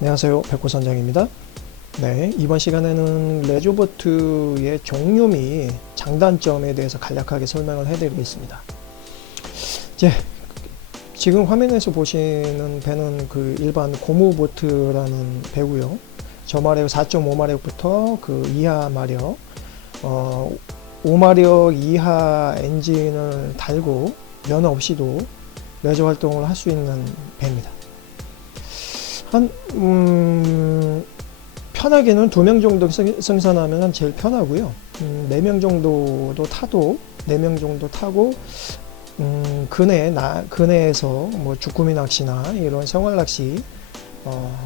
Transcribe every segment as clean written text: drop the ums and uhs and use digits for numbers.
안녕하세요, 백호선장입니다. 네, 이번 시간에는 레저보트의 종류 및 장단점에 대해서 간략하게 설명을 해드리겠습니다. 이제 지금 화면에서 보시는 배는 그 일반 고무보트라는 배고요. 저마력 4.5마력부터 그 이하 마력, 5마력 이하 엔진을 달고 면허 없이도 레저 활동을 할 수 있는 배입니다. 편하게는 2명 정도 승선하면 제일 편하고요. 4명 정도도 타도 4명 정도 타고 근해에서 뭐 주꾸미 낚시나 이런 생활 낚시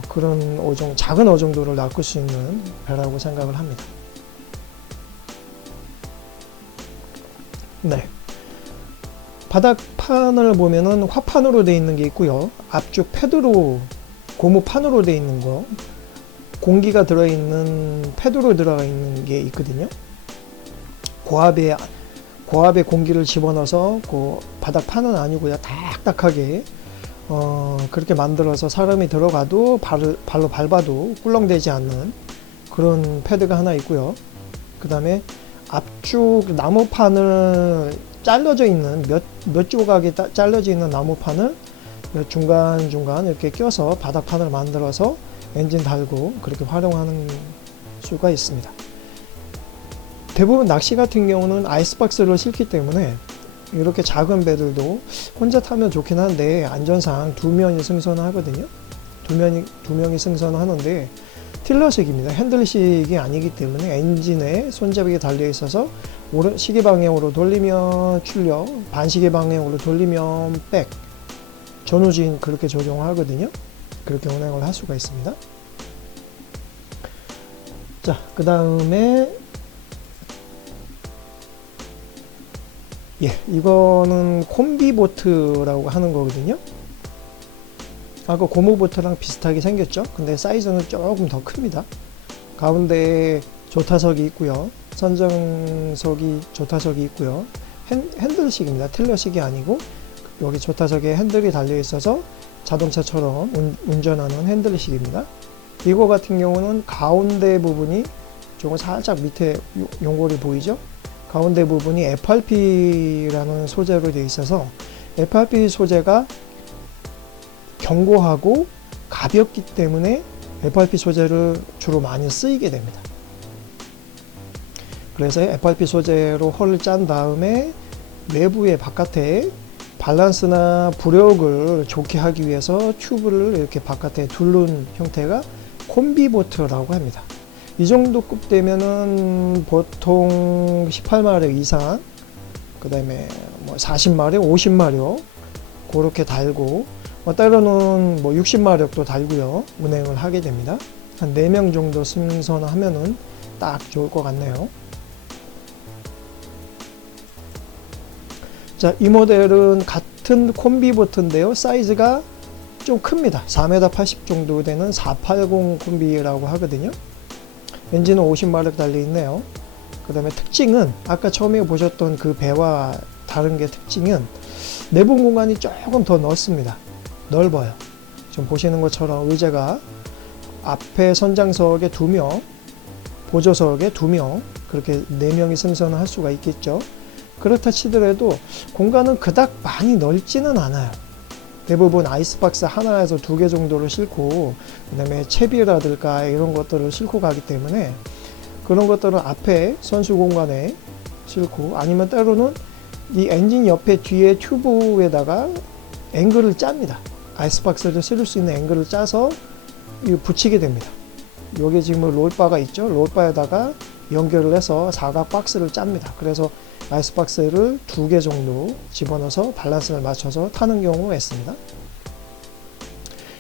그런 작은 어종도를 낚을 수 있는 배라고 생각을 합니다. 네. 바닥판을 보면은 화판으로 되어 있는 게 있고요. 앞쪽 패드로 고무판으로 되어 있는 거, 공기가 들어있는 패드로 들어가 있는 게 있거든요. 고압에 공기를 집어넣어서 그 바닥판은 아니고요. 딱딱하게 그렇게 만들어서 사람이 들어가도 발로 밟아도 꿀렁대지 않는 그런 패드가 하나 있고요. 그 다음에 앞쪽 나무판을 잘라져 있는 몇 조각이 잘라져 있는 나무판을 중간중간 이렇게 껴서 바닥판을 만들어서 엔진 달고 그렇게 활용하는 수가 있습니다. 대부분 낚시 같은 경우는 아이스박스를 싣기 때문에 이렇게 작은 배들도 혼자 타면 좋긴 한데 안전상 2명이 승선하거든요. 2명이 승선하는데 틸러식입니다. 핸들식이 아니기 때문에 엔진에 손잡이가 달려 있어서 시계 방향으로 돌리면 출력, 반시계 방향으로 돌리면 백, 전후진 그렇게 조정하거든요. 그렇게 운행을 할 수가 있습니다. 자, 그 다음에 이거는 콤비보트라고 하는 거거든요. 아까 고무보트랑 비슷하게 생겼죠. 근데 사이즈는 조금 더 큽니다. 가운데에 조타석이 있고요. 선정석이 조타석이 있고요. 핸들식입니다. 틸러식이 아니고 여기 조타석에 핸들이 달려 있어서 자동차처럼 운전하는 핸들식입니다. 이거 같은 경우는 가운데 부분이 조금 살짝 밑에 용골이 보이죠? 가운데 부분이 FRP라는 소재로 되어 있어서 FRP 소재가 견고하고 가볍기 때문에 FRP 소재를 주로 많이 쓰이게 됩니다. 그래서 FRP 소재로 홀을 짠 다음에 내부에 바깥에 밸런스나 부력을 좋게 하기 위해서 튜브를 이렇게 바깥에 둘른 형태가 콤비보트라고 합니다. 이 정도 급 되면은 보통 18마력 이상, 그 다음에 뭐 40마력, 50마력 그렇게 달고 때로는 뭐 60마력도 달고요. 운행을 하게 됩니다. 한 4명 정도 승선하면은 딱 좋을 것 같네요. 자, 이 모델은 같은 콤비보트인데요. 사이즈가 좀 큽니다. 4m 80 정도 되는 480 콤비라고 하거든요. 엔진은 50마력 달려있네요. 그 다음에 특징은 아까 처음에 보셨던 그 배와 다른 게 특징은 내부 공간이 조금 더 넓습니다. 넓어요. 지금 보시는 것처럼 의자가 앞에 선장석에 2명, 보조석에 2명, 그렇게 4명이 승선을 할 수가 있겠죠. 그렇다 치더라도 공간은 그닥 많이 넓지는 않아요. 대부분 아이스박스 하나에서 2개 정도를 싣고 그 다음에 채비라든가 이런 것들을 싣고 가기 때문에 그런 것들은 앞에 선수 공간에 싣고 아니면 때로는 이 엔진 옆에 뒤에 튜브에다가 앵글을 짭니다. 아이스박스를 실을 수 있는 앵글을 짜서 붙이게 됩니다. 여기 지금 롤바가 있죠. 롤바에다가 연결을 해서 사각 박스를 짭니다. 그래서 아이스박스를 2개 정도 집어넣어서 밸런스를 맞춰서 타는 경우가 있습니다.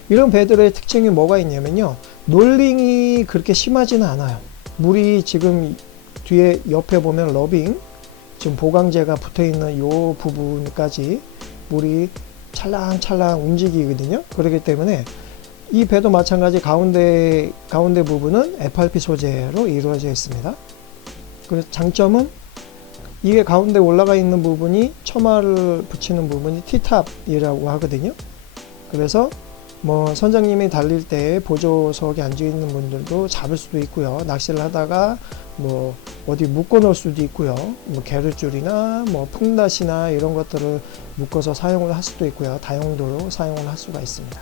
이런 배들의 특징이 뭐가 있냐면요. 롤링이 그렇게 심하지는 않아요. 물이 지금 뒤에 옆에 보면 러빙, 지금 보강재가 붙어 있는 이 부분까지 물이 찰랑찰랑 움직이거든요. 그렇기 때문에 이 배도 마찬가지 가운데 부분은 FRP 소재로 이루어져 있습니다. 그래서 장점은 이게 가운데 올라가 있는 부분이 처마를 붙이는 부분이 T탑이라고 하거든요. 그래서 뭐 선장님이 달릴 때 보조석에 앉아 있는 분들도 잡을 수도 있고요. 낚시를 하다가 뭐 어디 묶어 놓을 수도 있고요. 뭐 게르줄이나 뭐 풍닷이나 이런 것들을 묶어서 사용을 할 수도 있고요. 다용도로 사용을 할 수가 있습니다.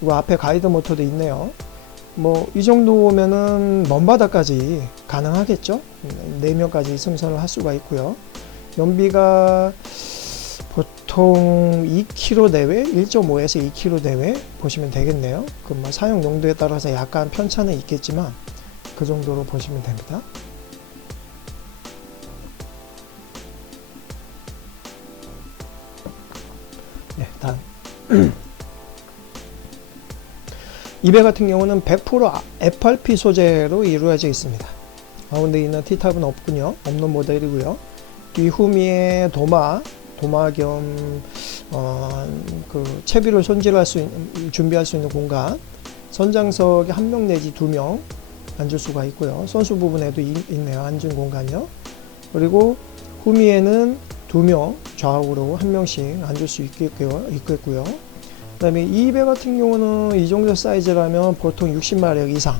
그리고 앞에 가이드 모터도 있네요. 뭐 이 정도면은 먼 바다까지 가능하겠죠. 4명까지 승선을 할 수가 있고요. 연비가 보통 2km 내외, 1.5에서 2km 내외 보시면 되겠네요. 그 뭐 사용 용도에 따라서 약간 편차는 있겠지만 그 정도로 보시면 됩니다. 네, 다음. 이 배 같은 경우는 100% FRP 소재로 이루어져 있습니다. 가운데 있는 T탑은 없군요. 없는 모델이고요. 뒤후미에 도마 겸 그 채비를 손질할 수 있는, 준비할 수 있는 공간, 선장석에 1명 내지 2명 앉을 수가 있고요. 선수 부분에도 있네요. 앉은 공간이요. 그리고 후미에는 2명 좌우로 1명씩 앉을 수 있겠고요. 그 다음에 이 배 같은 경우는 이 정도 사이즈라면 보통 60마력 이상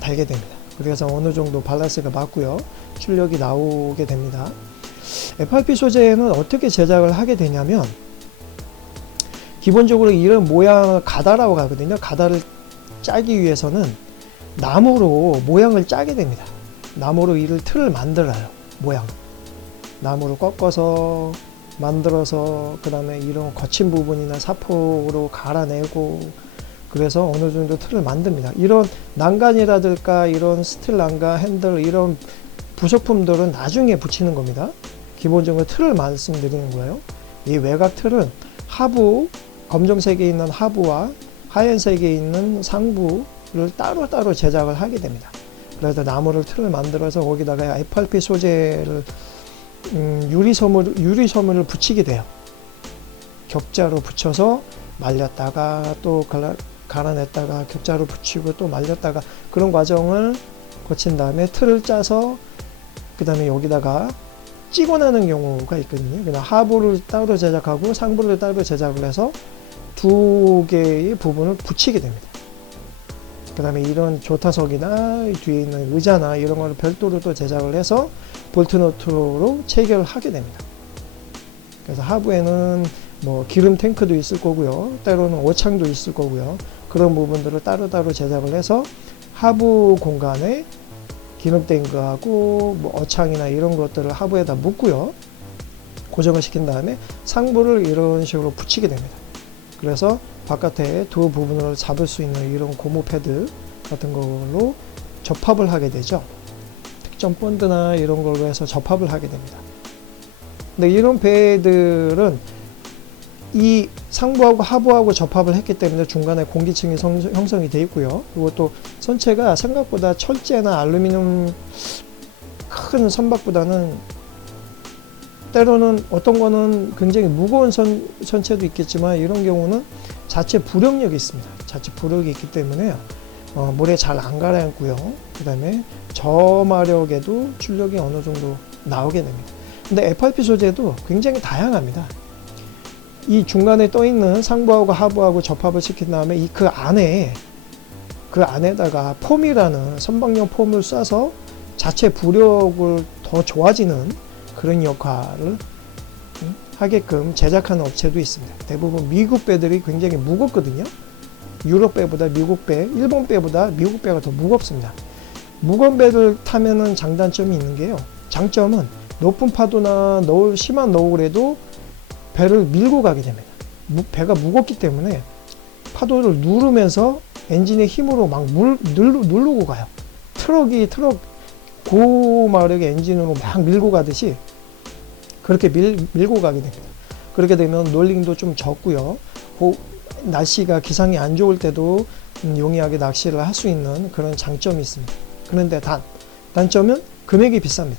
달게 됩니다. 그래서 어느 정도 밸런스가 맞고요. 출력이 나오게 됩니다. FRP 소재는 어떻게 제작을 하게 되냐면, 기본적으로 이런 모양을 가다라고 하거든요. 가다를 짜기 위해서는 나무로 모양을 짜게 됩니다. 나무로 이를 틀을 만들어요. 모양. 나무로 꺾어서 만들어서 그 다음에 이런 거친 부분이나 사포로 갈아내고, 그래서 어느 정도 틀을 만듭니다. 이런 난간이라든가 이런 스틸 난간, 핸들 이런 부속품들은 나중에 붙이는 겁니다. 기본적으로 틀을 말씀드리는 거예요. 이 외곽 틀은 하부, 검정색에 있는 하부와 하얀색에 있는 상부를 따로따로 제작을 하게 됩니다. 그래서 나무를 틀을 만들어서 거기다가 FRP 소재를 유리섬을 붙이게 돼요. 격자로 붙여서 말렸다가 또 갈아냈다가 격자로 붙이고 또 말렸다가 그런 과정을 거친 다음에 틀을 짜서 그 다음에 여기다가 찍어내는 경우가 있거든요. 그냥 하부를 따로 제작하고 상부를 따로 제작을 해서 2개의 부분을 붙이게 됩니다. 그 다음에 이런 조타석이나 뒤에 있는 의자나 이런 걸 별도로 또 제작을 해서 볼트너트로 체결을 하게 됩니다. 그래서 하부에는 뭐 기름 탱크도 있을 거고요. 때로는 오창도 있을 거고요. 그런 부분들을 따로따로 제작을 해서 하부 공간에 기름 탱크하고 뭐 어창이나 이런 것들을 하부에다 묶고요. 고정을 시킨 다음에 상부를 이런 식으로 붙이게 됩니다. 그래서 바깥에 2 부분을 잡을 수 있는 이런 고무 패드 같은 걸로 접합을 하게 되죠. 특정 본드나 이런 걸로 해서 접합을 하게 됩니다. 근데 이런 배들은 이 상부하고 하부하고 접합을 했기 때문에 중간에 공기층이 형성이 되어 있고요. 그리고 또 선체가 생각보다 철제나 알루미늄 큰 선박보다는 때로는 어떤 거는 굉장히 무거운 선체도 있겠지만 이런 경우는 자체 부력력이 있습니다. 자체 부력이 있기 때문에 물에 잘 안 가라앉고요. 그 다음에 저마력에도 출력이 어느 정도 나오게 됩니다. 근데 FRP 소재도 굉장히 다양합니다. 이 중간에 떠 있는 상부하고 하부하고 접합을 시킨 다음에 그 안에다가 폼이라는 선박용 폼을 쏴서 자체 부력을 더 좋아지는 그런 역할을 하게끔 제작하는 업체도 있습니다. 대부분 미국 배들이 굉장히 무겁거든요. 유럽 배보다 미국 배, 일본 배보다 미국 배가 더 무겁습니다. 무거운 배를 타면은 장단점이 있는 게요. 장점은 높은 파도나 심한 너울에도 배를 밀고 가게 됩니다. 배가 무겁기 때문에 파도를 누르면서 엔진의 힘으로 막 누르고 가요. 트럭 고마력의 엔진으로 막 밀고 가듯이 그렇게 밀고 가게 됩니다. 그렇게 되면 롤링도 좀 적고요. 날씨가 기상이 안 좋을 때도 용이하게 낚시를 할 수 있는 그런 장점이 있습니다. 그런데 단점은 금액이 비쌉니다.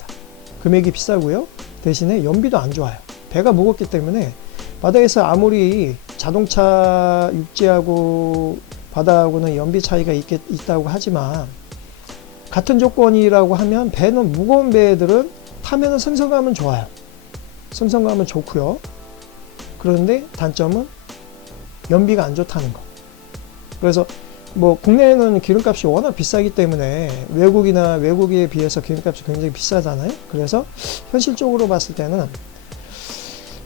금액이 비싸고요. 대신에 연비도 안 좋아요. 배가 무겁기 때문에 바다에서 아무리 자동차 육지하고 바다하고는 연비 차이가 있다고 하지만 같은 조건이라고 하면 배는 무거운 배들은 타면은 승선감은 좋아요. 승선감은 좋고요. 그런데 단점은 연비가 안 좋다는 거. 그래서 뭐 국내에는 기름값이 워낙 비싸기 때문에 외국에 비해서 기름값이 굉장히 비싸잖아요. 그래서 현실적으로 봤을 때는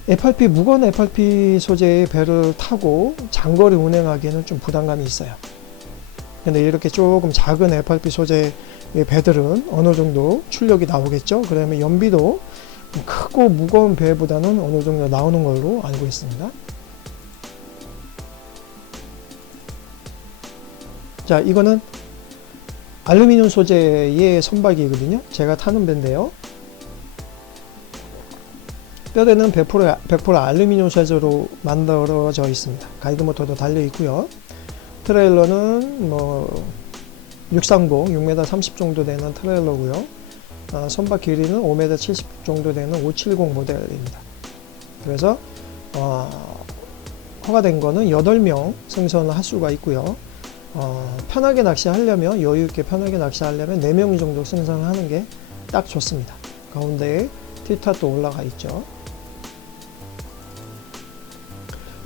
FRP 무거운 FRP 소재의 배를 타고 장거리 운행하기에는 좀 부담감이 있어요. 근데 이렇게 조금 작은 FRP 소재의 배들은 어느 정도 출력이 나오겠죠. 그러면 연비도 크고 무거운 배보다는 어느 정도 나오는 걸로 알고 있습니다. 자, 이거는 알루미늄 소재의 선박이거든요. 제가 타는 배인데요. 뼈대는 100% 알루미늄 소재로 만들어져 있습니다. 가이드 모터도 달려 있고요. 트레일러는 뭐 육상봉 6m 30 정도 되는 트레일러고요. 선박 길이는 5m 70 정도 되는 570 모델입니다. 그래서 허가된 거는 8명 승선을 할 수가 있고요. 편하게 낚시하려면, 여유있게 편하게 낚시하려면 4명 정도 승선을 하는 게 딱 좋습니다. 가운데에 티탑도 올라가 있죠.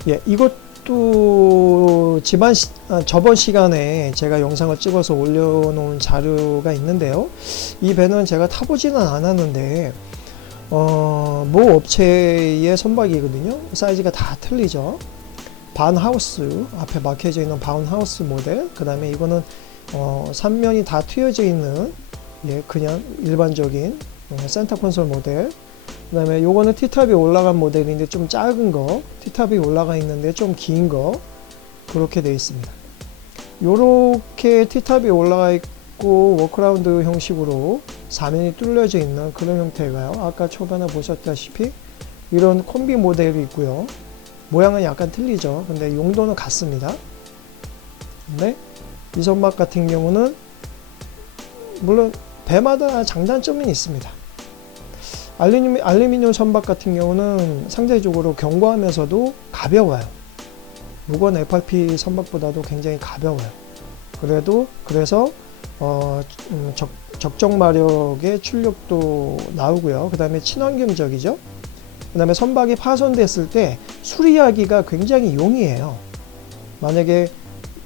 예, 이것도 저번 시간에 제가 영상을 찍어서 올려놓은 자료가 있는데요. 이 배는 제가 타보지는 않았는데, 모 업체의 선박이거든요. 사이즈가 다 틀리죠. 바운하우스, 앞에 막혀져 있는 바운하우스 모델, 그 다음에 이거는 3면이 다 트여져 있는 그냥 일반적인 센터 콘솔 모델, 그 다음에 요거는 T탑이 올라간 모델인데 좀 작은 거, T탑이 올라가 있는데 좀 긴 거, 그렇게 되어 있습니다. 요렇게 T탑이 올라가 있고 워크라운드 형식으로 4면이 뚫려져 있는 그런 형태가요. 아까 초반에 보셨다시피 이런 콤비 모델이 있고요. 모양은 약간 틀리죠. 근데 용도는 같습니다. 근데 이 선박 같은 경우는 물론 배마다 장단점은 있습니다. 알루미늄 선박 같은 경우는 상대적으로 견고하면서도 가벼워요. 무거운 FRP 선박보다도 굉장히 가벼워요. 그래서 적정 마력의 출력도 나오고요. 그 다음에 친환경적이죠. 그 다음에 선박이 파손됐을 때 수리하기가 굉장히 용이해요. 만약에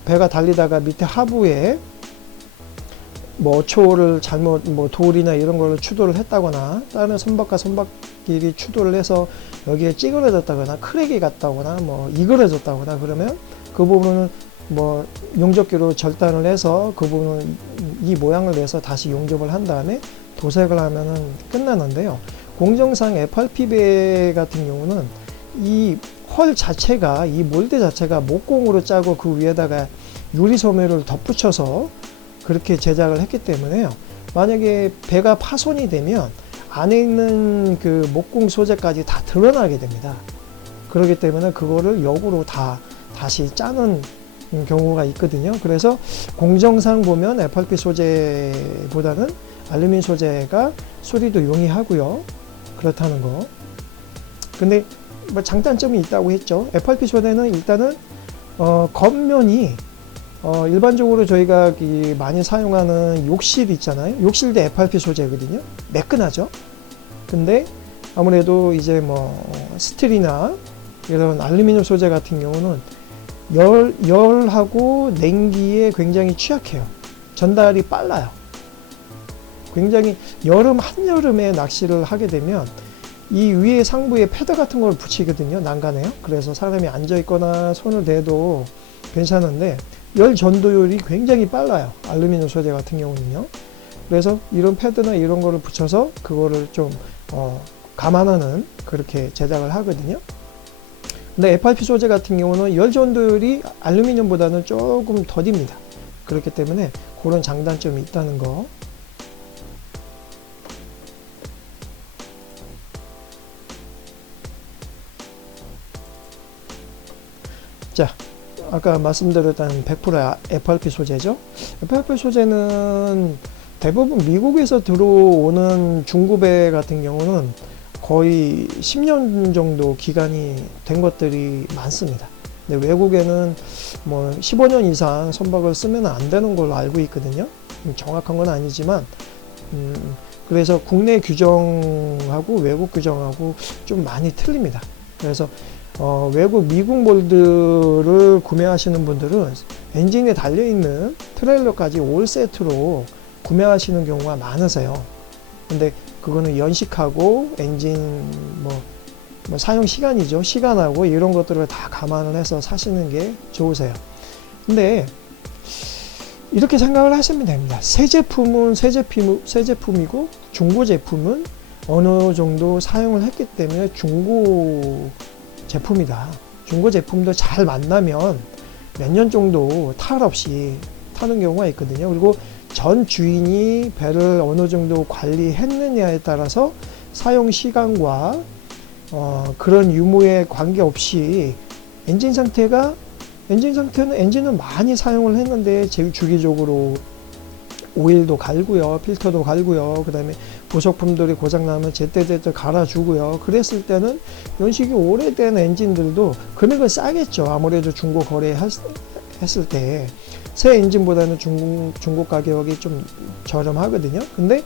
배가 달리다가 밑에 하부에 뭐 어초를 잘못 돌이나 이런 걸로 추돌을 했다거나 다른 선박과 선박끼리 추돌을 해서 여기에 찌그러졌다거나 크랙이 갔다거나 이그러졌다거나 그러면 그 부분은 용접기로 절단을 해서 그 부분은 이 모양을 내서 다시 용접을 한 다음에 도색을 하면은 끝나는데요. 공정상 FRP 배 같은 경우는 이 헐 자체가, 이 몰드 자체가 목공으로 짜고 그 위에다가 유리 소매를 덧붙여서 그렇게 제작을 했기 때문에요. 만약에 배가 파손이 되면 안에 있는 그 목공 소재까지 다 드러나게 됩니다. 그렇기 때문에 그거를 역으로 다시 짜는 경우가 있거든요. 그래서 공정상 보면 FRP 소재보다는 알루미늄 소재가 수리도 용이하고요. 그렇다는 거. 근데 장단점이 있다고 했죠. FRP 소재는 일단은 겉면이 일반적으로 저희가 많이 사용하는 욕실 있잖아요. 욕실도 FRP 소재거든요. 매끈하죠. 근데 아무래도 이제 스틸이나 이런 알루미늄 소재 같은 경우는 열하고 냉기에 굉장히 취약해요. 전달이 빨라요. 굉장히 한여름에 낚시를 하게 되면 이 위에 상부에 패드 같은 걸 붙이거든요. 난간에요. 그래서 사람이 앉아 있거나 손을 대도 괜찮은데 열 전도율이 굉장히 빨라요. 알루미늄 소재 같은 경우는요. 그래서 이런 패드나 이런 거를 붙여서 그거를 좀 감안하는 그렇게 제작을 하거든요. 근데 FRP 소재 같은 경우는 열 전도율이 알루미늄보다는 조금 더딥니다. 그렇기 때문에 그런 장단점이 있다는 거. 자, 아까 말씀드렸던 100% FRP 소재죠. FRP 소재는 대부분 미국에서 들어오는 중고배 같은 경우는 거의 10년 정도 기간이 된 것들이 많습니다. 근데 외국에는 15년 이상 선박을 쓰면 안 되는 걸로 알고 있거든요. 정확한 건 아니지만, 그래서 국내 규정하고 외국 규정하고 좀 많이 틀립니다. 그래서 외국 미국 몰드를 구매하시는 분들은 엔진에 달려있는 트레일러까지 올 세트로 구매하시는 경우가 많으세요. 근데 그거는 연식하고 엔진 뭐 사용 시간이죠. 시간하고 이런 것들을 다 감안을 해서 사시는 게 좋으세요. 근데 이렇게 생각을 하시면 됩니다. 새 제품은 새 제품이고 중고 제품은 어느 정도 사용을 했기 때문에 중고 제품이다. 중고 제품도 잘 만나면 몇 년 정도 탈 없이 타는 경우가 있거든요. 그리고 전 주인이 배를 어느 정도 관리했느냐에 따라서 사용 시간과 그런 유무에 관계없이 엔진은 많이 사용을 했는데 제일 주기적으로 오일도 갈고요, 필터도 갈고요, 그 다음에 부속품들이 고장나면 제때제때 갈아주고요. 그랬을 때는 연식이 오래된 엔진들도 금액은 싸겠죠. 아무래도 중고 거래했을 때 새 엔진보다는 중고 가격이 좀 저렴하거든요. 근데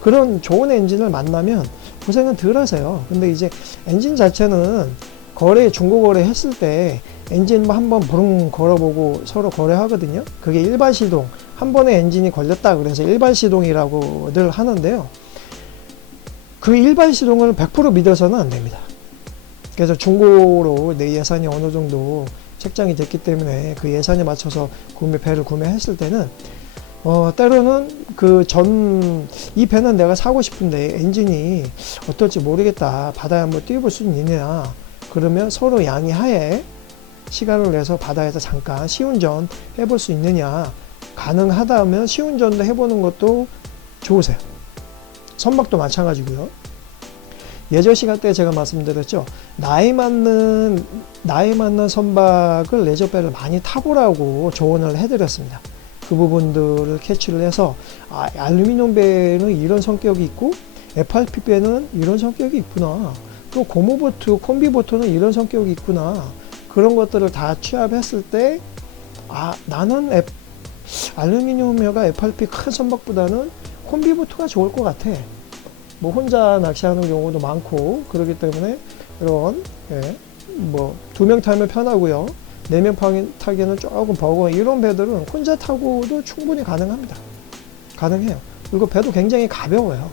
그런 좋은 엔진을 만나면 고생은 덜 하세요. 근데 이제 엔진 자체는 중고 거래 했을 때 엔진 한번 부릉 걸어보고 서로 거래하거든요. 그게 일반 시동, 한 번에 엔진이 걸렸다 그래서 일반 시동이라고들 하는데요. 그 일반 시동을 100% 믿어서는 안 됩니다. 그래서 중고로 내 예산이 어느 정도 책정이 됐기 때문에 그 예산에 맞춰서 배를 구매했을 때는 때로는 이 배는 내가 사고 싶은데 엔진이 어떨지 모르겠다. 바다에 한번 뛰어볼 수 있느냐. 그러면 서로 양해하에 시간을 내서 바다에서 잠깐 시운전 해볼 수 있느냐. 가능하다면 시운전도 해보는 것도 좋으세요. 선박도 마찬가지고요. 예전 시간 때 제가 말씀드렸죠. 나에 맞는 선박을 레저배를 많이 타보라고 조언을 해드렸습니다. 그 부분들을 캐치를 해서 알루미늄 배는 이런 성격이 있고 FRP 배는 이런 성격이 있구나. 또 고무보트, 콤비보트는 이런 성격이 있구나. 그런 것들을 다 취합했을 때 나는 알루미늄이가 FRP 큰 선박보다는 콤비보트가 좋을 것 같아. 뭐 혼자 낚시하는 경우도 많고 그렇기 때문에 이런 2명 타면 편하고요. 4명 타기는 조금 버거워. 이런 배들은 혼자 타고도 충분히 가능합니다. 가능해요. 그리고 배도 굉장히 가벼워요.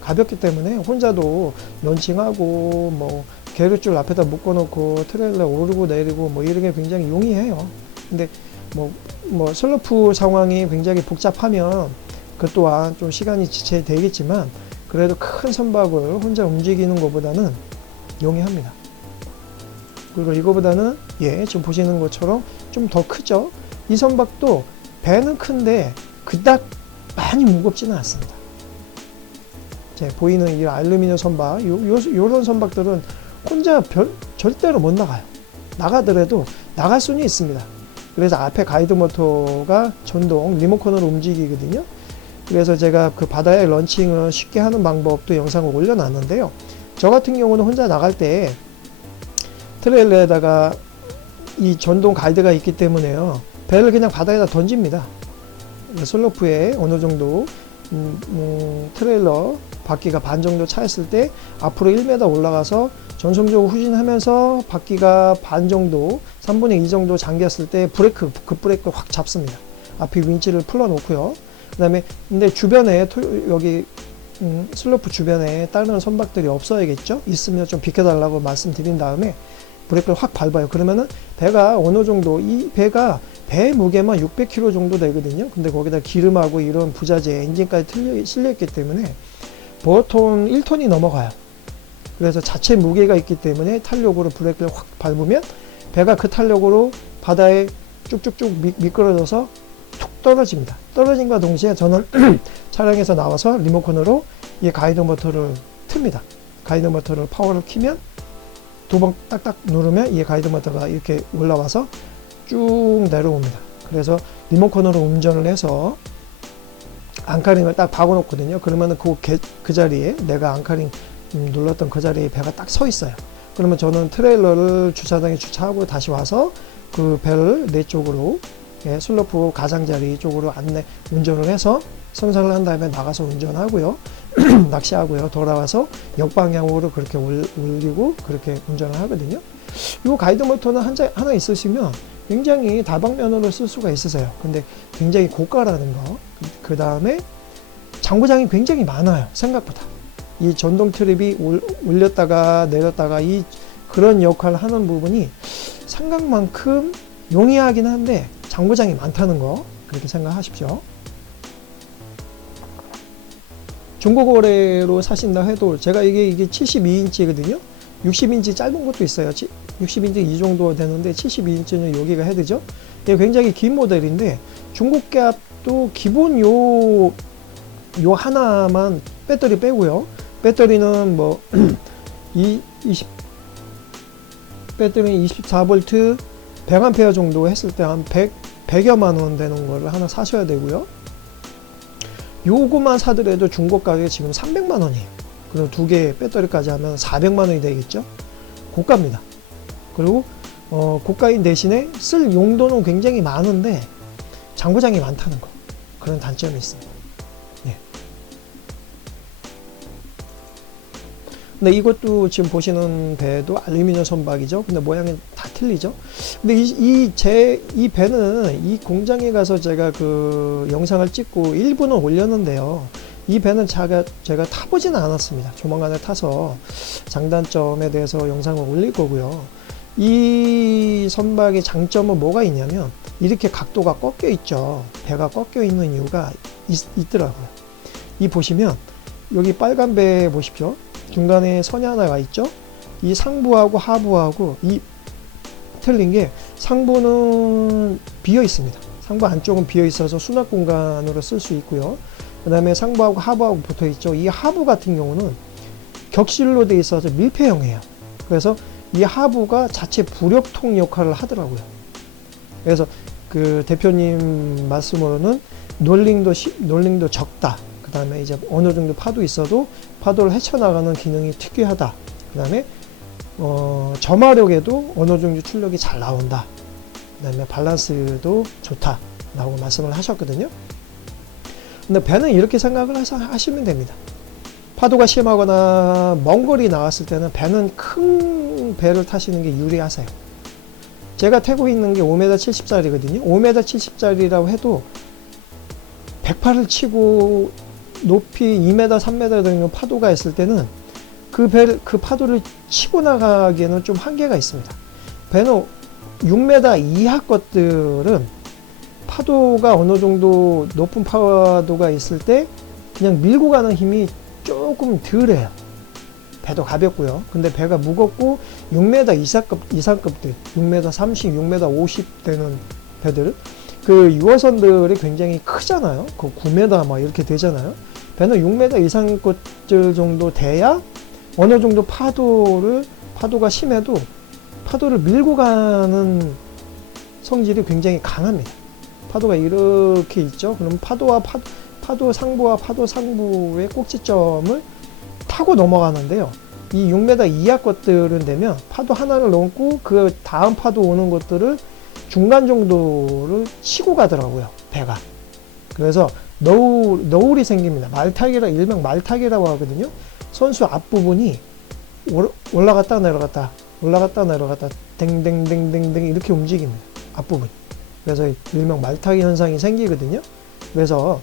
가볍기 때문에 혼자도 런칭하고 계류줄 앞에다 묶어놓고 트레일러 오르고 내리고 이런 게 굉장히 용이해요. 근데 슬로프 상황이 굉장히 복잡하면 그 또한 좀 시간이 지체되겠지만 그래도 큰 선박을 혼자 움직이는 것보다는 용이합니다. 그리고 이거보다는 지금 보시는 것처럼 좀 더 크죠. 이 선박도 배는 큰데 그닥 많이 무겁지는 않습니다. 보이는 이 알루미늄 선박, 요런 선박들은 혼자 절대로 못 나가요. 나가더라도 나갈 수는 있습니다. 그래서 앞에 가이드 모터가 전동 리모컨으로 움직이거든요. 그래서 제가 그 바다에 런칭을 쉽게 하는 방법도 영상을 올려놨는데요. 저 같은 경우는 혼자 나갈 때 트레일러에다가 이 전동 가이드가 있기 때문에요. 배를 그냥 바다에다 던집니다. 슬로프에 어느 정도 트레일러 바퀴가 반 정도 차있을 때 앞으로 1m 올라가서 전속력으로 후진하면서 바퀴가 반 정도 3분의 2 정도 잠겼을 때 급브레이크 확 잡습니다. 앞에 윈치를 풀어 놓고요. 그 다음에 근데 주변에 여기 슬로프 주변에 다른 선박들이 없어야겠죠. 있으면 좀 비켜달라고 말씀드린 다음에 브레이크를 확 밟아요. 그러면은 배가 어느 정도, 이 배가 배 무게만 600kg 정도 되거든요. 근데 거기다 기름하고 이런 부자재 엔진까지 실려있기 때문에 보통 1톤이 넘어가요. 그래서 자체 무게가 있기 때문에 탄력으로 브레이크를 확 밟으면 배가 그 탄력으로 바다에 쭉쭉쭉 미끄러져서 툭 떨어집니다. 떨어짐과 동시에 저는 차량에서 나와서 리모컨으로 이 가이드 모터를 틉니다. 가이드 모터를 파워를 키면 2번 딱딱 누르면 이 가이드 모터가 이렇게 올라와서 쭉 내려옵니다. 그래서 리모컨으로 운전을 해서 앙카링을 딱 박아놓거든요. 그러면 그 자리에 내가 앙카링 눌렀던 그 자리에 배가 딱 서 있어요. 그러면 저는 트레일러를 주차장에 주차하고 다시 와서 그 배를 내 쪽으로 슬로프 가장자리 쪽으로 운전을 해서 성사를 한 다음에 나가서 운전하고요. 낚시하고요. 돌아와서 역방향으로 그렇게 올리고 그렇게 운전을 하거든요. 이 가이드 모터는 하나 있으시면 굉장히 다방면으로 쓸 수가 있으세요. 근데 굉장히 고가라는 거. 그 다음에 장고장이 굉장히 많아요. 생각보다. 이 전동 트립이 올렸다가 내렸다가 그런 역할을 하는 부분이 생각만큼 용이하긴 한데 장고장이 많다는 거 그렇게 생각하십시오. 중고거래로 사신다 해도 제가 이게 72인치거든요. 60인치 짧은 것도 있어요. 60인치 이 정도 되는데 72인치는 여기가 헤드죠. 이게 굉장히 긴 모델인데 중고값도 기본 요 하나만 배터리 빼고요. 배터리는 뭐 배터리 24V 100A 정도 했을 때 한 100여만 원 되는 거를 하나 사셔야 되고요. 요거만 사더라도 중고 가격이 지금 300만 원이에요. 그리고 두 개 배터리까지 하면 400만 원이 되겠죠. 고가입니다. 그리고 고가인 대신에 쓸 용도는 굉장히 많은데 장고장이 많다는 거, 그런 단점이 있습니다. 예. 근데 이것도 지금 보시는 배도 알루미늄 선박이죠. 근데 모양이 다 틀리죠. 근데 이 배는 이 공장에 가서 제가 그 영상을 찍고 일부는 올렸는데요. 이 배는 제가 타보지는 않았습니다. 조만간에 타서 장단점에 대해서 영상을 올릴 거고요. 이 선박의 장점은 뭐가 있냐면 이렇게 각도가 꺾여 있죠. 배가 꺾여 있는 이유가 있더라고요. 이 보시면 여기 빨간 배 보십시오. 중간에 선이 하나가 있죠. 이 상부하고 하부하고 이 틀린 게 상부는 비어 있습니다. 상부 안쪽은 비어 있어서 수납 공간으로 쓸 수 있고요. 그 다음에 상부하고 하부하고 붙어 있죠. 이 하부 같은 경우는 격실로 되어 있어서 밀폐형이에요. 그래서 이 하부가 자체 부력통 역할을 하더라고요. 그래서 그 대표님 말씀으로는 놀링도 적다. 그 다음에 이제 어느 정도 파도 있어도 파도를 헤쳐나가는 기능이 특이하다. 그 다음에 점화력에도 어느 정도 출력이 잘 나온다. 그 다음에 밸런스도 좋다. 라고 말씀을 하셨거든요. 근데 배는 이렇게 생각을 하시면 됩니다. 파도가 심하거나 먼 거리 나왔을 때는 배는 큰 배를 타시는 게 유리하세요. 제가 타고 있는 게 5m 70짜리거든요. 5m 70짜리라고 해도 108을 치고 높이 2m, 3m 되는 파도가 있을 때는 그 파도를 치고 나가기에는 좀 한계가 있습니다. 배는 6m 이하 것들은 파도가 어느 정도 높은 파도가 있을 때 그냥 밀고 가는 힘이 조금 덜해요. 배도 가볍고요. 근데 배가 무겁고 6m 이상급들, 6m 30, 6m 50 되는 배들, 그 유어선들이 굉장히 크잖아요. 그 9m 막 이렇게 되잖아요. 배는 6m 이상 것들 정도 돼야 어느 정도 파도가 심해도 파도를 밀고 가는 성질이 굉장히 강합니다. 파도가 이렇게 있죠. 그럼 파도 상부와 파도 상부의 꼭지점을 타고 넘어가는데요. 이 6m 이하 것들은 되면 파도 하나를 넘고 그 다음 파도 오는 것들을 중간 정도를 치고 가더라고요. 배가. 그래서 너울이 생깁니다. 일명 말타기라고 하거든요. 선수 앞부분이 올라갔다 내려갔다 댕댕댕댕댕 이렇게 움직입니다. 앞부분. 그래서 일명 말타기 현상이 생기거든요. 그래서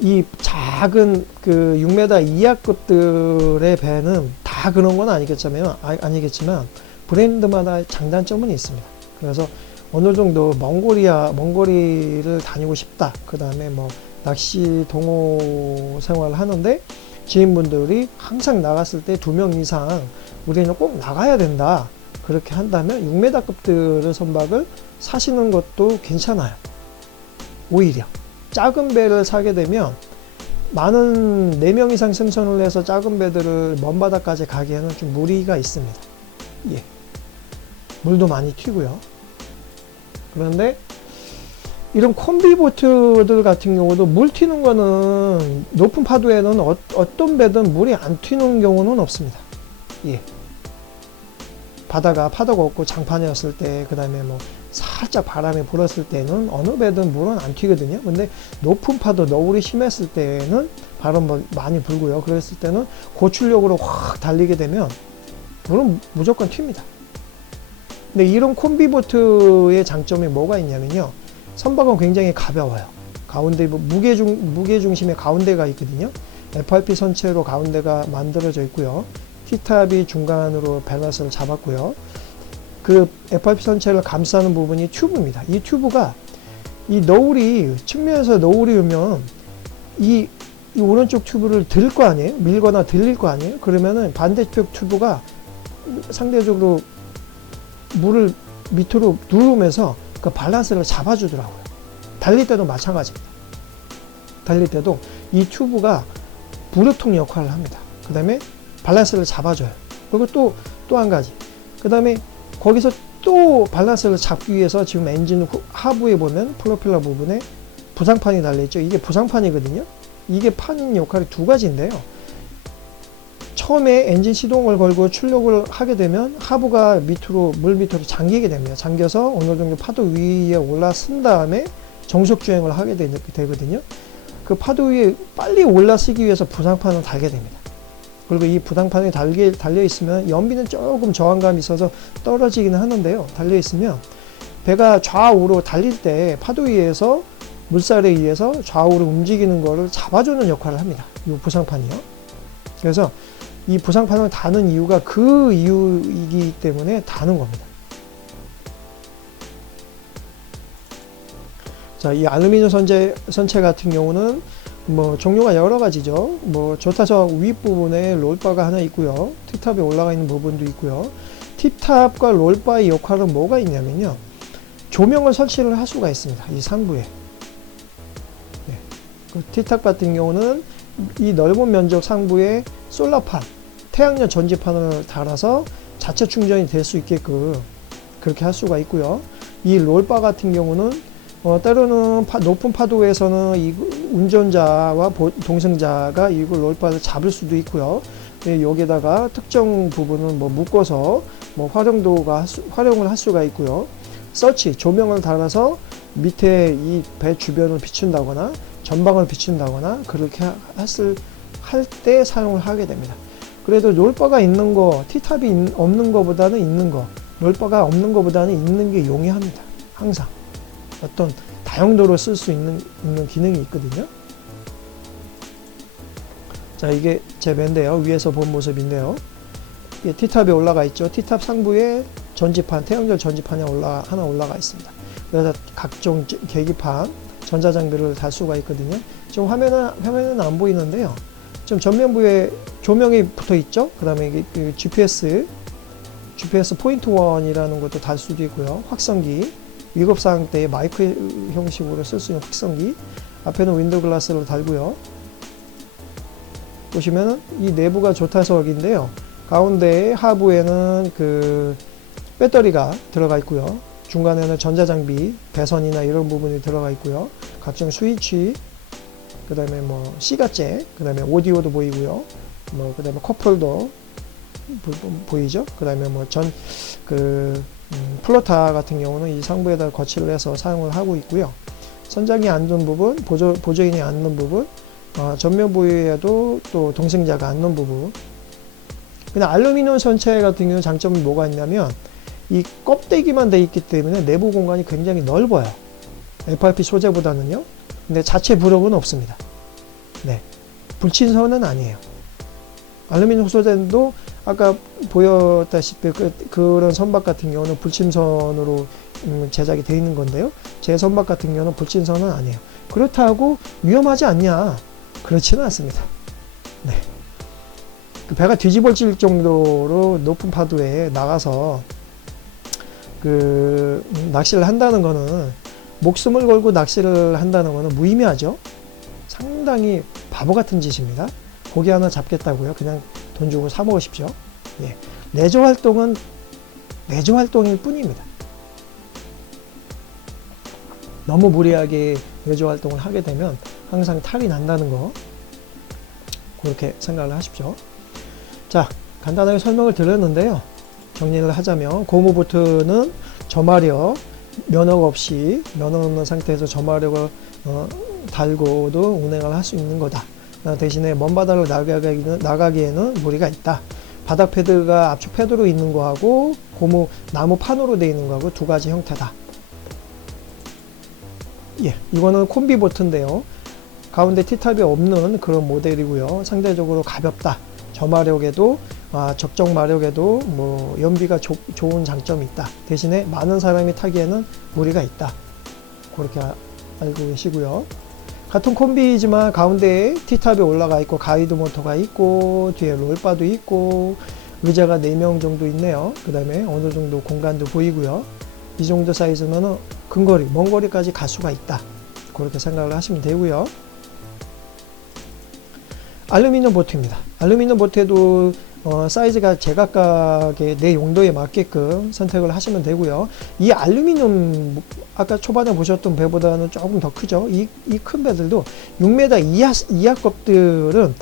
이 작은 그 6m 이하급들의 배는 다 그런 건 아니겠지만 브랜드마다 장단점은 있습니다. 그래서 어느 정도 먼 거리를 다니고 싶다. 그 다음에 뭐 낚시 동호 생활을 하는데 지인분들이 항상 나갔을 때 2명 이상 우리는 꼭 나가야 된다. 그렇게 한다면 6m급들의 선박을 사시는 것도 괜찮아요. 오히려 작은 배를 사게 되면 많은 4명 이상 승선을 해서 작은 배들을 먼 바다까지 가기에는 좀 무리가 있습니다. 예. 물도 많이 튀고요. 그런데 이런 콤비보트들 같은 경우도 물 튀는 거는 높은 파도에는 어떤 배든 물이 안 튀는 경우는 없습니다. 예. 바다가 파도가 없고 장판이었을 때, 그 다음에 뭐 살짝 바람이 불었을 때는 어느 배든 물은 안 튀거든요. 근데 높은 파도, 너울이 심했을 때는 바람 많이 불고요. 그랬을 때는 고출력으로 확 달리게 되면 물은 무조건 튑니다. 근데 이런 콤비보트의 장점이 뭐가 있냐면요. 선박은 굉장히 가벼워요. 가운데 무게중심의 가운데가 있거든요. FRP 선체로 가운데가 만들어져 있고요. T탑이 중간으로 밸런스를 잡았고요. 그 FRP 선체를 감싸는 부분이 튜브입니다. 이 튜브가 이 너울이 측면에서 너울이 오면 이 오른쪽 튜브를 들 거 아니에요? 밀거나 들릴 거 아니에요? 그러면은 반대쪽 튜브가 상대적으로 물을 밑으로 누르면서 그 밸런스를 잡아주더라고요. 달릴 때도 마찬가지입니다. 달릴 때도 이 튜브가 부르통 역할을 합니다. 그 다음에 밸런스를 잡아줘요. 그리고 또 한 가지. 그 다음에 거기서 또 밸런스를 잡기 위해서 지금 엔진 하부에 보면 프로펠러 부분에 부상판이 달려있죠. 이게 부상판이거든요. 이게 판인 역할이 두 가지인데요. 처음에 엔진 시동을 걸고 출력을 하게 되면 하부가 물 밑으로 잠기게 됩니다. 잠겨서 어느 정도 파도 위에 올라선 다음에 정속 주행을 하게 되거든요. 그 파도 위에 빨리 올라서기 위해서 부상판을 달게 됩니다. 그리고 이 부상판이 달려 있으면 연비는 조금 저항감이 있어서 떨어지기는 하는데요. 달려 있으면 배가 좌우로 달릴 때 파도 위에서 물살에 의해서 좌우로 움직이는 것을 잡아주는 역할을 합니다. 이 부상판이요. 그래서 이 부상판을 다는 이유가 그 이유이기 때문에 다는 겁니다. 자, 이 알루미늄 선체 같은 경우는 뭐 종류가 여러 가지죠. 뭐 조타석 윗부분에 롤바가 하나 있고요. T탑에 올라가 있는 부분도 있고요. T탑과 롤바의 역할은 뭐가 있냐면요. 조명을 설치를 할 수가 있습니다. 이 상부에. 네. 그 T탑 같은 경우는 이 넓은 면적 상부에 솔라판, 태양열 전지판을 달아서 자체 충전이 될 수 있게끔 그렇게 할 수가 있고요. 이 롤바 같은 경우는 때로는 높은 파도에서는 이 운전자와 동승자가 이 롤바를 잡을 수도 있고요. 여기다가 특정 부분은 뭐 묶어서 뭐 활용을 할 수가 있고요. 서치, 조명을 달아서 밑에 이 배 주변을 비춘다거나 전방을 비춘다거나 그렇게 할 때 사용을 하게 됩니다. 그래도 롤바가 있는 거, T탑이 없는 거보다는 있는 거, 롤바가 없는 거보다는 있는 게 용이합니다. 항상. 어떤 다용도로 쓸 수 있는 기능이 있거든요. 자, 이게 제 배인데요. 위에서 본 모습인데요. 이게 T탑에 올라가 있죠. T탑 상부에 전지판, 태양열 전지판이 하나 올라가 있습니다. 그래서 각종 계기판, 전자장비를 달 수가 있거든요. 지금 화면은 안 보이는데요. 지금 전면부에 조명이 붙어 있죠. 그 다음에 이게 GPS 포인트 1이라는 것도 달 수도 있고요. 확성기, 위급 상황 때 마이크 형식으로 쓸 수 있는 확성기, 앞에는 윈도우 글라스를 달고요. 보시면은 이 내부가 조타석인데요. 가운데 하부에는 그 배터리가 들어가 있고요. 중간에는 전자장비, 배선이나 이런 부분이 들어가 있고요. 각종 스위치, 그 다음에 뭐 C가잭, 그 다음에 오디오도 보이고요. 뭐 그 다음에 컵홀더 보이죠? 그 다음에 뭐 플로타 같은 경우는 이 상부에다 거치를 해서 사용을 하고 있고요. 선장이 앉는 부분, 보조인이 앉는 부분, 전면 부위에도 또 동승자가 앉는 부분. 근데 알루미늄 선체 같은 경우는 장점이 뭐가 있냐면 이 껍데기만 돼 있기 때문에 내부 공간이 굉장히 넓어요. FRP 소재보다는요. 근데 자체 부력은 없습니다. 네. 불친선은 아니에요. 알루미늄 소재도 아까 보였다시피 그런 선박 같은 경우는 불침선으로 제작이 되어 있는 건데요. 제 선박 같은 경우는 불침선은 아니에요. 그렇다고 위험하지 않냐? 그렇지는 않습니다. 네. 그 배가 뒤집어질 정도로 높은 파도에 나가서 낚시를 한다는 거는, 목숨을 걸고 낚시를 한다는 거는 무의미하죠. 상당히 바보 같은 짓입니다. 고기 하나 잡겠다고요? 그냥 돈 주고 사 먹으십시오. 예. 내조 활동은 내조 활동일 뿐입니다. 너무 무리하게 내조 활동을 하게 되면 항상 탈이 난다는 거, 그렇게 생각을 하십시오. 자, 간단하게 설명을 드렸는데요. 정리를 하자면 고무보트는 저마력, 면허 없는 상태에서 저마력을 달고도 운행을 할 수 있는 거다. 대신에 먼 바다를 나가기에는 무리가 있다. 바닥 패드가 압축 패드로 있는 거하고 고무 나무 판으로 되어 있는 거하고 두 가지 형태다. 예, 이거는 콤비 보트인데요. 가운데 T탑이 없는 그런 모델이고요. 상대적으로 가볍다. 저마력에도 적정 마력에도 뭐 연비가 좋은 장점이 있다. 대신에 많은 사람이 타기에는 무리가 있다. 그렇게 알고 계시고요. 같은 콤비이지만 가운데에 T탑이 올라가 있고 가이드 모터가 있고 뒤에 롤바도 있고 의자가 4명 정도 있네요. 그 다음에 어느 정도 공간도 보이고요. 이 정도 사이즈면 근거리, 먼 거리까지 갈 수가 있다. 그렇게 생각을 하시면 되고요. 알루미늄 보트입니다. 알루미늄 보트에도 사이즈가 제각각의 내 용도에 맞게끔 선택을 하시면 되고요. 이 알루미늄 아까 초반에 보셨던 배보다는 조금 더 크죠. 이 큰 배들도 6m 이하 급들은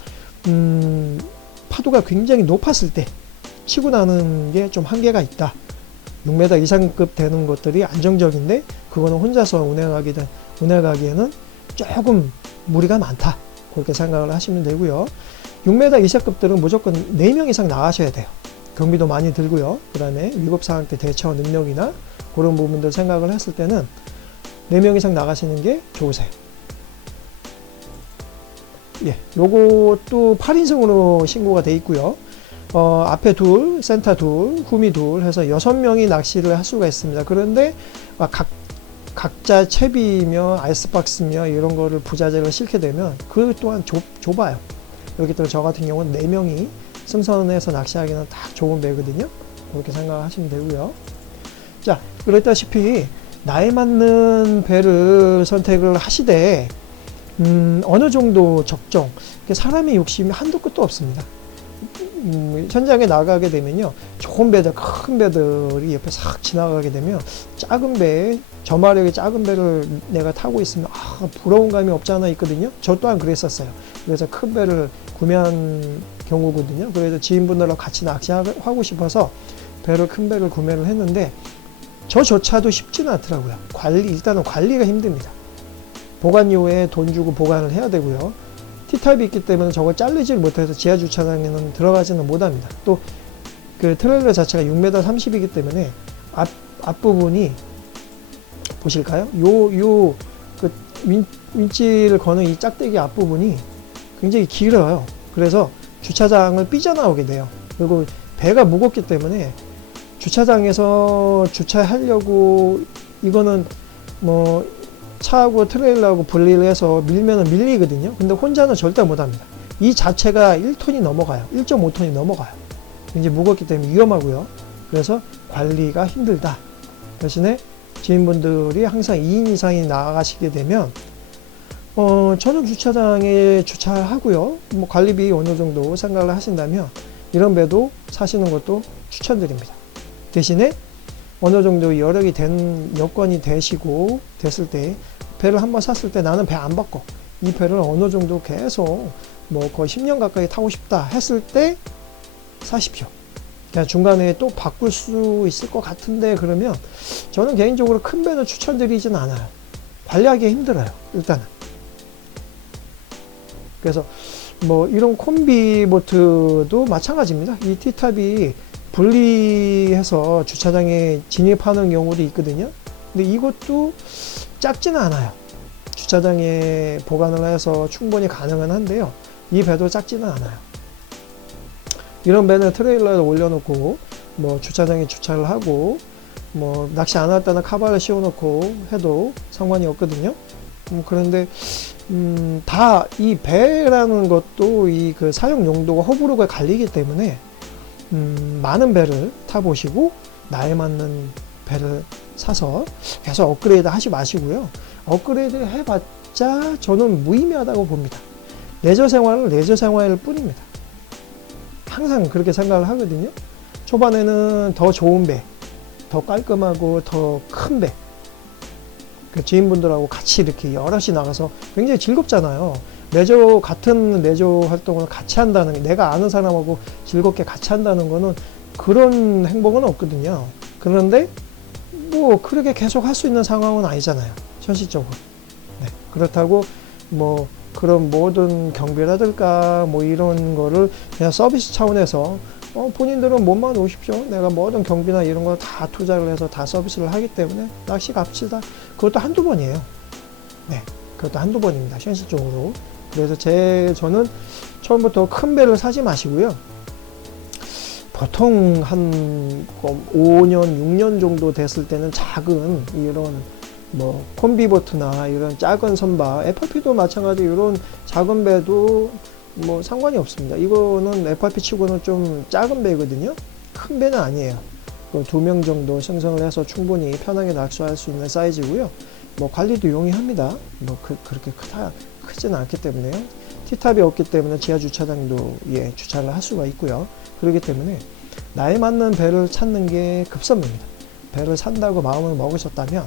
파도가 굉장히 높았을 때 치고 나는 게 좀 한계가 있다. 6m 이상급 되는 것들이 안정적인데 그거는 혼자서 운행하기에는 조금 무리가 많다. 그렇게 생각을 하시면 되고요. 6m 이하급들은 무조건 4명 이상 나가셔야 돼요. 경비도 많이 들고요. 그 다음에 위급상황 때 대처 능력이나 그런 부분들 생각을 했을 때는 4명 이상 나가시는 게 좋으세요. 예, 요것도 8인승으로 신고가 되어 있고요. 앞에 둘, 센터 둘, 후미 둘 해서 6명이 낚시를 할 수가 있습니다. 그런데 각자 채비며 아이스박스며 이런 거를 부자재를 싣게 되면 그 또한 좁아요. 여기 또 저 같은 경우는 4명이 승선해서 낚시하기는 딱 좋은 배거든요. 그렇게 생각하시면 되고요. 자, 그랬다시피 나에 맞는 배를 선택을 하시되 어느 정도 적정, 사람의 욕심이 한도 끝도 없습니다. 현장에 나가게 되면요, 좋은 배들, 큰 배들이 옆에 싹 지나가게 되면 작은 배, 저마력의 작은 배를 내가 타고 있으면 부러운 감이 없지 않아 있거든요. 저 또한 그랬었어요. 그래서 큰 배를 구매한 경우거든요. 그래서 지인분들하고 같이 낚시하고 싶어서 큰 배를 구매를 했는데 저조차도 쉽지는 않더라고요. 일단은 관리가 힘듭니다. 보관 이후에 돈 주고 보관을 해야 되고요. T탑이 있기 때문에 저걸 자르질 못해서 지하 주차장에는 들어가지는 못합니다. 또 그 트레일러 자체가 6m 30이기 때문에 앞부분이 보실까요? 그 윈치를 거는 이 짝대기 앞부분이 굉장히 길어요. 그래서 주차장을 삐져나오게 돼요. 그리고 배가 무겁기 때문에 주차장에서 주차하려고 이거는 뭐 차하고 트레일러하고 분리를 해서 밀면은 밀리거든요. 근데 혼자는 절대 못합니다. 이 자체가 1톤이 넘어가요. 1.5톤이 넘어가요. 굉장히 무겁기 때문에 위험하고요. 그래서 관리가 힘들다. 대신에 지인분들이 항상 2인 이상이 나가시게 되면 전용 주차장에 주차하고요. 뭐 관리비 어느 정도 생각을 하신다면 이런 배도 사시는 것도 추천드립니다. 대신에 어느 정도 여력이 된 여건이 됐을 때 배를 한번 샀을 때 나는 배 안 바꿔. 이 배를 어느 정도 계속 뭐 거의 10년 가까이 타고 싶다 했을 때 사십시오. 그냥 중간에 또 바꿀 수 있을 것 같은데 그러면 저는 개인적으로 큰 배는 추천드리진 않아요. 관리하기 힘들어요. 일단은. 그래서 뭐 이런 콤비 보트도 마찬가지입니다. 이 T탑이 분리해서 주차장에 진입하는 경우도 있거든요. 근데 이것도 작지는 않아요. 주차장에 보관을 해서 충분히 가능은 한데요. 이 배도 작지는 않아요. 이런 배는 트레일러에 올려놓고 뭐 주차장에 주차를 하고 뭐 낚시 안 할 때는 카바를 씌워놓고 해도 상관이 없거든요. 그런데 다 이 배라는 것도 이 그 사용 용도가 호불호가 갈리기 때문에 많은 배를 타보시고 나에 맞는 배를 사서 계속 업그레이드 하지 마시고요. 업그레이드 해봤자 저는 무의미하다고 봅니다. 레저 생활은 레저 생활일 뿐입니다. 항상 그렇게 생각을 하거든요. 초반에는 더 좋은 배, 더 깔끔하고 더 큰 배, 그 지인분들하고 같이 이렇게 여럿이 나가서 굉장히 즐겁잖아요. 같은 레저 활동을 같이 한다는 게, 내가 아는 사람하고 즐겁게 같이 한다는 거는 그런 행복은 없거든요. 그런데 뭐 그렇게 계속 할 수 있는 상황은 아니잖아요. 현실적으로. 네. 그렇다고 뭐 그런 모든 경비라든가 뭐 이런 거를 그냥 서비스 차원에서 본인들은 몸만 오십시오. 내가 모든 경비나 이런 거 다 투자를 해서 다 서비스를 하기 때문에 낚시 갑시다. 그것도 한두 번이에요. 네, 그것도 한두 번입니다. 현실적으로. 그래서 저는 처음부터 큰 배를 사지 마시고요. 보통 한 5년, 6년 정도 됐을 때는 작은 이런 뭐 콤비보트나 이런 작은 선박, FRP도 마찬가지 이런 작은 배도 뭐 상관이 없습니다. 이거는 FRP 치고는 좀 작은 배거든요. 큰 배는 아니에요. 2명 정도 생성을 해서 충분히 편하게 낚시할 수 있는 사이즈고요. 뭐 관리도 용이합니다. 뭐 그렇게 크지는 않기 때문에요. T탑이 없기 때문에 지하 주차장도 주차를 할 수가 있고요. 그렇기 때문에 나에 맞는 배를 찾는 게 급선무입니다. 배를 산다고 마음을 먹으셨다면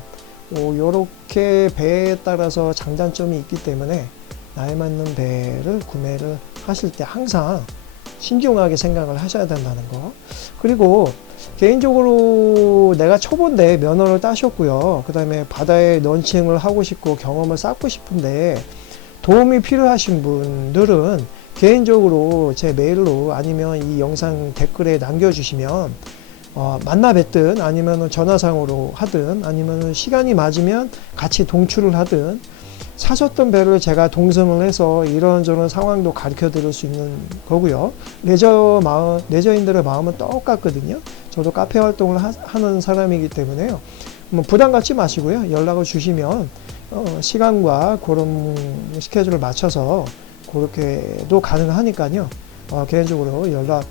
요렇게 배에 따라서 장단점이 있기 때문에 나에 맞는 배를 구매를 하실 때 항상 신중하게 생각을 하셔야 된다는 거. 그리고 개인적으로 내가 초보인데 면허를 따셨고요. 그 다음에 바다에 런칭을 하고 싶고 경험을 쌓고 싶은데 도움이 필요하신 분들은 개인적으로 제 메일로 아니면 이 영상 댓글에 남겨주시면 만나 뵙든 아니면 전화상으로 하든 아니면 시간이 맞으면 같이 동출을 하든 사셨던 배를 제가 동승을 해서 이런저런 상황도 가르쳐 드릴 수 있는 거고요. 레저인들의 마음은 똑같거든요. 저도 카페 활동을 하는 사람이기 때문에요. 뭐 부담 갖지 마시고요. 연락을 주시면 시간과 그런 스케줄을 맞춰서 그렇게도 가능하니까요. 개인적으로 연락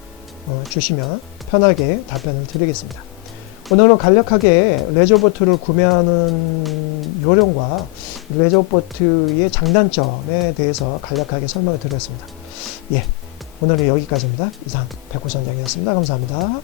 주시면 편하게 답변을 드리겠습니다. 오늘은 간략하게 레저보트를 구매하는 요령과 레저보트의 장단점에 대해서 간략하게 설명을 드렸습니다. 오늘은 여기까지입니다. 이상 백호선장이었습니다. 감사합니다.